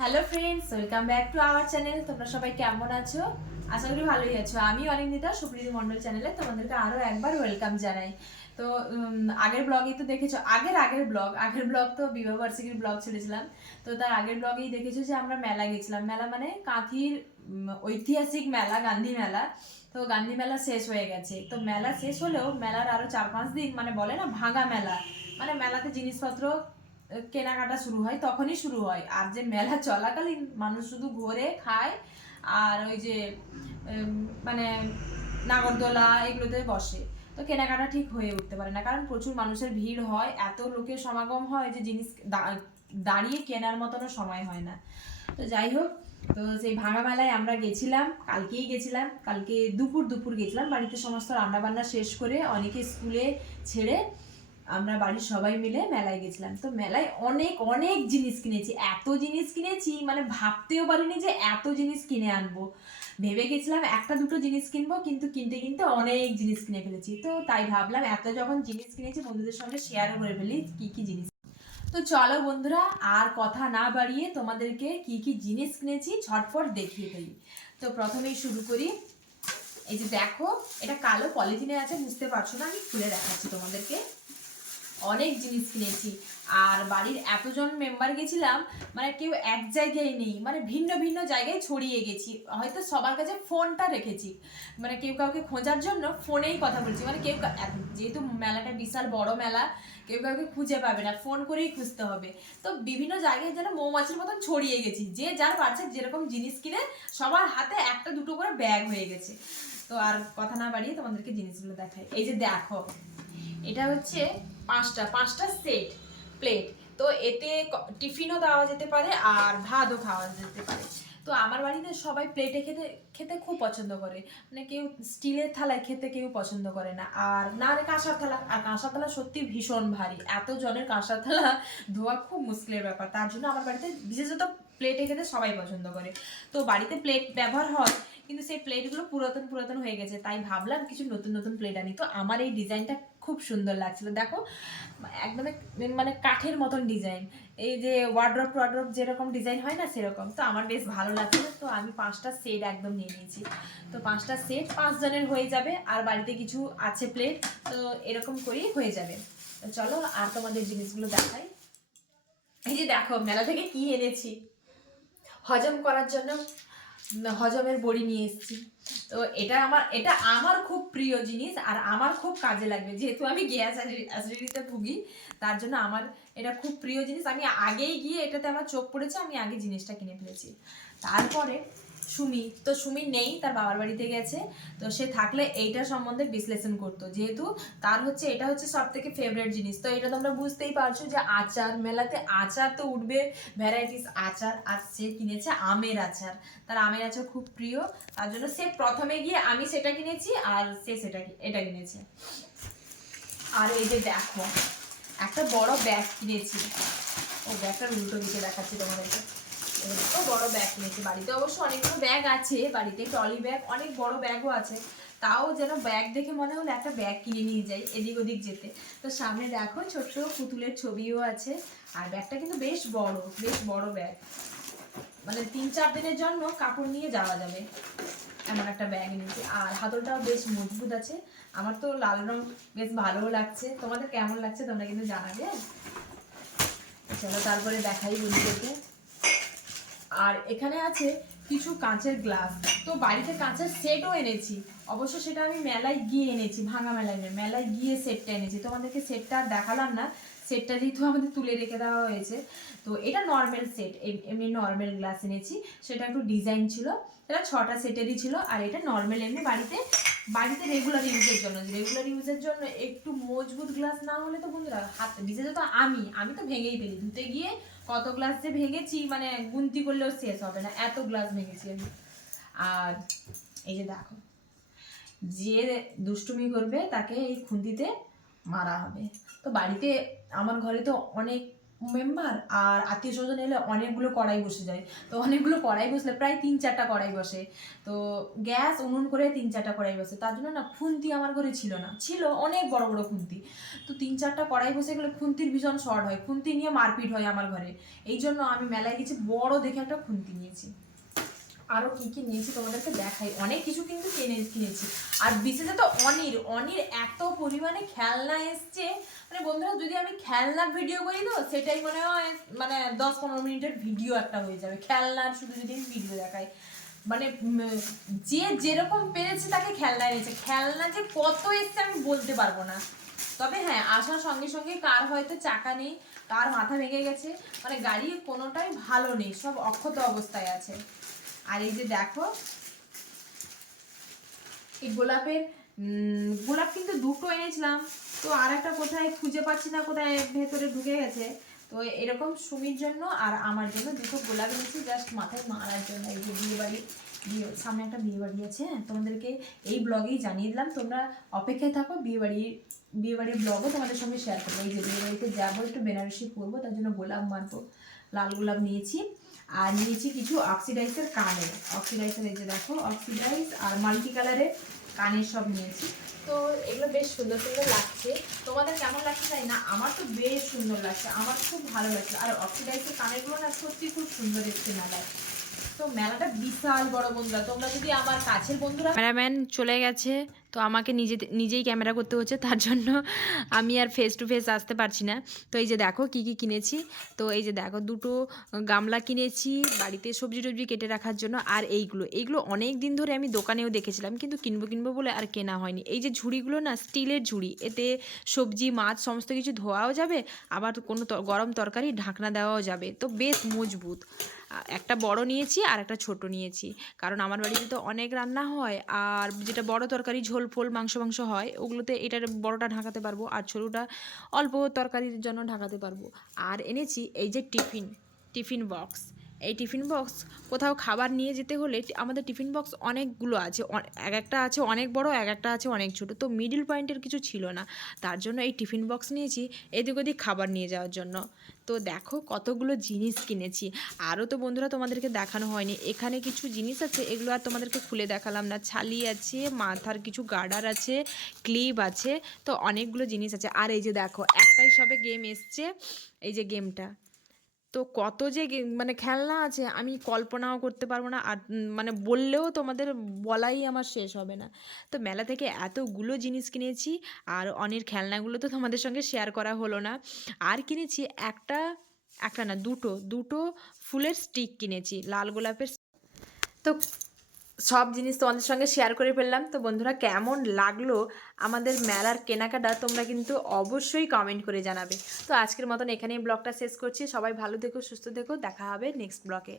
Hello friends welcome back to our channel তোমরা সবাই কেমন আছো? আশা করি ভালোই আছো। আমি অনিন্দিতা, সুপ্রীতি মণ্ডল চ্যানেলে তোমাদেরকে আরও একবার ওয়েলকাম জানাই। তো আগের ব্লগেই তো দেখেছ? আগের আগের ব্লগ আগের ব্লগ তো বিবাহ বার্ষিকীর ব্লগ ছেড়েছিলাম। তো তার আগের ব্লগেই দেখেছ যে আমরা মেলা গেছিলাম। মেলা মানে কাঁথির ঐতিহাসিক মেলা, গান্ধী মেলা। তো গান্ধী মেলা শেষ হয়ে গেছে। তো মেলা শেষ হলেও মেলার আরও চার পাঁচ দিন মানে বলে না, ভাঙা মেলা। মানে মেলাতে জিনিসপত্র কেনাকাটা শুরু হয়, তখনই শুরু হয়। আর যে মেলা চলাকালীন মানুষ শুধু ঘোরে, খায়, আর ওই যে মানে নাগরদোলা এগুলোতে বসে। তো কেনাকাটা ঠিক হয়ে উঠতে পারে না, কারণ প্রচুর মানুষের ভিড় হয়, এত লোকের সমাগম হয় যে জিনিস দাঁড়িয়ে কেনার মতনও সময় হয় না। তো যাই হোক, তো সেই ভাঙা মেলায় আমরা গেছিলাম, কালকেই গেছিলাম, কালকে দুপুর দুপুর গেছিলাম, বাড়িতে সমস্ত রান্নাবান্না শেষ করে অনেকে স্কুলে ছেড়ে আমরা বাড়ির সবাই মিলে মেলায় গেছিলাম। তো মেলায় অনেক অনেক জিনিস কিনেছি। এত জিনিস কিনেছি মানে ভাবতেও পারিনি যে এত জিনিস কিনে আনব। ভেবে গেছিলাম একটা দুটো জিনিস কিনবো, কিন্তু কিনতে কিনতে অনেক জিনিস কিনে ফেলেছি। তো তাই ভাবলাম, এত যখন জিনিস কিনেছি, বন্ধুদের সঙ্গে শেয়ারও করে ফেলি কি কি জিনিস। তো চলো বন্ধুরা, আর কথা না বাড়িয়ে তোমাদেরকে কি কি জিনিস কিনেছি ঝটপট দেখিয়ে ফেলি। তো প্রথমেই শুরু করি। এই যে দেখো, এটা কালো পলিথিনে আছে, বুঝতে পারছ না? আমি খুলে দেখাচ্ছি তোমাদেরকে। অনেক জিনিস কিনেছি। আর বাড়ির এতজন মেম্বার গেছিলাম মানে কেউ এক জায়গায় নেই মানে ভিন্ন ভিন্ন জায়গায় ছড়িয়ে গেছি। হয়তো সবার কাছে ফোনটা রেখেছি। মানে কেউ কাউকে খোঁজার জন্য ফোনেই কথা বলছি। মানে কেউ যেহেতু মেলাটা বিশাল বড় মেলা, কেউ কাউকে খুঁজে পাবে না, ফোন করেই খুঁজতে হবে। তো বিভিন্ন জায়গায় যেন মৌমাছির মতন ছড়িয়ে গেছি। যে যার পারছে যেরকম জিনিস কিনে সবার হাতে একটা দুটো করে ব্যাগ হয়ে গেছে। তো আর কথা না বাড়িয়ে তোমাদেরকে জিনিসগুলো দেখাই। এই যে দেখো এটা হচ্ছে পাঁচটা পাঁচটা সেট প্লেট তো এতে টিফিনও দেওয়া যেতে পারে আর ভাতও খাওয়া যেতে পারে। তো আমার বাড়িতে সবাই প্লেটে খেতে খেতে খুব পছন্দ করে। মানে কেউ স্টিলের থালায় খেতে কেউ পছন্দ করে না। আর না রে কাঁসার থালা। আর কাঁসার থালা সত্যি ভীষণ ভারী। এত জনের কাঁসার থালা ধোয়া খুব মুশকিলের ব্যাপার। তার জন্য আমার বাড়িতে বিশেষত প্লেটে খেতে সবাই পছন্দ করে। তো বাড়িতে প্লেট ব্যবহার হয়, কিন্তু সেই প্লেটগুলো পুরাতন পুরাতন হয়ে গেছে। তাই ভাবলাম কিছু নতুন নতুন প্লেট আনি। তো আমার এই ডিজাইনটা খুব সুন্দর লাগছিল দেখো একদম এক- মানে কাঠের মতন ডিজাইন এই যে ওয়ার্ড্রপ ওয়ার্ড্রপ যেরকম ডিজাইন হয় না সেরকম। তো আমার বেশ ভালো লাগছিল তো আমি পাঁচটা সেট একদম নিয়ে নিয়েছি। তো পাঁচটা সেট পাঁচ জনের হয়ে যাবে আর বাড়িতে কিছু আছে প্লেট তো এরকম করেই হয়ে যাবে। চলো আর তোমাদের জিনিসগুলো দেখাই। এই যে দেখো, মেলা থেকে কি এনেছি। হজম করার জন্য হজমের বড়ি নিয়ে এসেছি। তো এটা আমার এটা আমার খুব প্রিয় জিনিস আর আমার খুব কাজে লাগবে। যেহেতু আমি গ্যাস অ্যাসিডিটিতে ভুগি, তার জন্য আমার এটা খুব প্রিয় জিনিস। আমি আগেই গিয়ে এটাতে আমার চোখ পড়েছে, আমি আগে জিনিসটা কিনে ফেলেছি। তারপরে সুমি, তো সুমি নেই, তার বাবার বাড়িতে গেছে, তো সে থাকলে এইটার সম্বন্ধে বিশ্লেষণ করতো। যেহেতু তার হচ্ছে, এটা হচ্ছে সব থেকে ফেভারিট জিনিস। তো এটা তোমরা বুঝতেই পারছ যে আচার, মেলাতে আচার তো উঠবে ভ্যারাইটিস আচার, আর সে কিনেছে আমের আচার। তার আমের আচার খুব প্রিয়, তার জন্য সে প্রথমে গিয়ে আমি সেটা কিনেছি, আর সে সেটা এটা কিনেছে। আর এই যে দেখো একটা বড় ব্যাগ কিনেছি। ও ব্যাগটার উল্টো দিকে দেখাচ্ছি তোমাদেরকে। বড় ব্যাগ কিনেছি। বাড়িতে অবশ্য অনেকগুলো ব্যাগ আছে। বাড়িতে ট্রলি ব্যাগ অনেক বড় ব্যাগও আছে। তাও যেন ব্যাগ দেখে মনে হলো একটা ব্যাগ কিনে নিয়ে যাই এদিক ওদিক যেতে। তো সামনে দেখো ছোট্ট পুতুলের ছবিও আছে। আর ব্যাগটা কিন্তু বেশ বড় বেশ বড় ব্যাগ মানে তিন চার দিনের জন্য কাপড় নিয়ে যাওয়া যাবে। এমন একটা ব্যাগ নিয়েছি আর হাতলটাও বেশ মজবুত আছে। আমার তো লাল রং বেশ ভালোও লাগছে। তোমাদের কেমন লাগছে তোমরা কিন্তু জানাবে। চলো তারপরে দেখাই বন্ধুদেরকে। আর এখানে আছে কিছু কাঁচের গ্লাস তো বাড়িতে কাঁচের সেটও এনেছি। অবশ্য সেটা আমি মেলায় গিয়ে এনেছি, ভাঙা মেলায় মেলায় গিয়ে সেটটা এনেছি। তোমাদেরকে সেটটা দেখালাম না। সেটটা যেহেতু আমাদের তুলে রেখে দেওয়া হয়েছে, তো এটা নর্মাল সেট এমনি নর্মাল গ্লাস এনেছি। সেটা একটু ডিজাইন ছিল এটা ছটা সেটেরই ছিল, আর এটা নর্মাল এমনি বাড়িতে বাড়িতে রেগুলার ইউজের জন্য। রেগুলার ইউজের জন্য একটু মজবুত গ্লাস না হলে তো বন্ধুরা, হাত বিশেষত আমি আমি তো ভেঙেই ফেলি। ধুতে গিয়ে কত গ্লাস যে ভেঙেছি মানে গুনতি করলেও শেষ হবে না, এত গ্লাস ভেঙেছি আমি। আর এই যে দেখো, যে দুষ্টুমি করবে, তাকে এই খুন্তিতে মারা হবে। তো বাড়িতে আমার ঘরে তো অনেক মেম্বার আর আত্মীয় স্বজন এলে অনেকগুলো কড়াই বসে যায়। তো অনেকগুলো কড়াই বসলে প্রায় তিন চারটা কড়াই বসে। তো গ্যাস উনুন করে তিন চারটা কড়াই বসে। তার জন্য না খুন্তি আমার ঘরে ছিল না। ছিল অনেক বড় বড় খুন্তি। তো তিন চারটা কড়াই বসে গেলে খুন্তির ভীষণ শর্ট হয়। খুন্তি নিয়ে মারপিট হয় আমার ঘরে। এই জন্য আমি মেলায় গেছি, বড় দেখে একটা খুন্তি নিয়েছি। আরও কি কি নিয়েছি তোমাদেরকে দেখাই। অনেক কিছু কিন্তু কিনে, কিনেছি। আর বিশেষত অনির। অনির এত পরিমাণে খেলনা এসছে। মানে বন্ধুরা, যদি আমি খেলনার ভিডিও করি তো, সেটাই মনে হয় মানে দশ পনেরো মিনিটের ভিডিও একটা হয়ে যাবে। খেলনার শুধু যদি আমি ভিডিও দেখাই। মানে যে যেরকম পেরেছে তাকে খেলনা এনেছে। খেলনা যে কত এসছে আমি বলতে পারব না। তবে হ্যাঁ আসার সঙ্গে সঙ্গে কার হয়তো চাকা নেই, কার মাথা ভেঙে গেছে মানে গাড়ি কোনোটাই ভালো নেই, সব অক্ষত অবস্থায় আছে। আর এই যে দেখো, এই গোলাপের গোলাপ কিন্তু দুটো এনেছিলাম, তো আর একটা কোথায় খুঁজে পাচ্ছি না, কোথায় ভেতরে ঢুকে গেছে। তো এরকম সুমির জন্য আর আমার জন্য দুটো গোলাপ এনেছি জাস্ট মাথায় মারার জন্য। এই যে বিয়ে বাড়ি বিয়ে, সামনে একটা বিয়ে বাড়ি আছে হ্যাঁ তোমাদেরকে এই ব্লগেই জানিয়ে দিলাম। তোমরা অপেক্ষায় থাকো বিয়ে বাড়ির বিয়ে বাড়ির ব্লগও তোমাদের সঙ্গে শেয়ার করব। এই যে বিয়ে বাড়িতে যাব, একটু বেনারসি পরবো, তার জন্য গোলাপ মারবো, লাল গোলাপ নিয়েছি। আর নিয়েছি কিছু অক্সিডাইসের কানের। অক্সিডাইসের এই যে দেখো অক্সিডাইস আর মাল্টি কালারের কানের সব নিয়েছি। তো এগুলো বেশ সুন্দর সুন্দর লাগছে। তোমাদের কেমন লাগছে তাই না, আমার তো বেশ সুন্দর লাগছে, আমার খুব ভালো লাগছে। আর অক্সিডাইসের কানেরগুলো না সত্যি খুব সুন্দর দেখতে না তো মেলাটা বিশাল বড় বন্ধুরা। তোমরা যদি আমার কাছের বন্ধুরা ক্যামেরাম্যান চলে গেছে, তো আমাকে নিজে নিজেই ক্যামেরা করতে হচ্ছে, তার জন্য আমি আর ফেস টু ফেস আসতে পারছি না। তো এই যে দেখো কি কি কিনেছি, তো এই যে দেখো দুটো গামলা কিনেছি, বাড়িতে সবজি টবজি কেটে রাখার জন্য, আর এইগুলো। এইগুলো অনেক দিন ধরে আমি দোকানেও দেখেছিলাম, কিন্তু কিনবো কিনবো বলে আর কেনা হয়নি। এই যে ঝুড়িগুলো না, স্টিলের ঝুড়ি, এতে সবজি, মাছ, সমস্ত কিছু ধোয়াও যাবে, আবার কোনো গরম তরকারি, ঢাকনা দেওয়াও যাবে। তো বেশ মজবুত। একটা বড় নিয়েছি আর একটা ছোট নিয়েছি। কারণ আমার বাড়িতে তো অনেক রান্না হয় আর যেটা বড় তরকারি ঝোল, ফোল, মাংস মাংস হয়, ওগুলোতে এটার বড়টা ঢাকাতে পারব আর ছোটোটা অল্প তরকারির জন্য ঢাকাতে পারব। আর এনেছি এই যে টিফিন টিফিন বক্স। এই টিফিন বক্স কোথাও খাবার নিয়ে যেতে হলে আমাদের টিফিন বক্স অনেকগুলো আছে এক একটা আছে অনেক বড়, এক একটা আছে অনেক ছোট। তো মিডিল পয়েন্টের কিছু ছিল না। তার জন্য এই টিফিন বক্স নিয়েছি এদিক ওদিক খাবার নিয়ে যাওয়ার জন্য। তো দেখো কতগুলো জিনিস কিনেছি। আরও তো বন্ধুরা তোমাদেরকে দেখানো হয়নি। এখানে কিছু জিনিস আছে, এগুলো আর তোমাদেরকে খুলে দেখালাম না। ছালি আছে, মাথার কিছু গার্ডার আছে, ক্লিপ আছে, তো অনেকগুলো জিনিস আছে। আর এই যে দেখো, একটাই সবে গেম এসছে। এই যে গেমটা তো কত যে মানে খেলনা আছে, আমি কল্পনাও করতে পারব না। আর মানে বললেও তোমাদের বলাই আমার শেষ হবে না। তো মেলা থেকে এতগুলো জিনিস কিনেছি, আর অনির খেলনাগুলো তো তোমাদের সঙ্গে শেয়ার করা হলো না। আর কিনেছি একটা একটা না, দুটো দুটো ফুলের স্টিক কিনেছি, লাল গোলাপের তো সব জিনিস তোমাদের সঙ্গে শেয়ার করে ফেললাম। তো বন্ধুরা, কেমন লাগল আমাদের মেলার কেনাকাটা তোমরা কিন্তু অবশ্যই কমেন্ট করে জানাবে। তো আজকের মতন এখানেই ব্লগটা শেষ করছি। সবাই ভালো থেকো, সুস্থ থেকো। দেখা হবে নেক্সট ব্লগে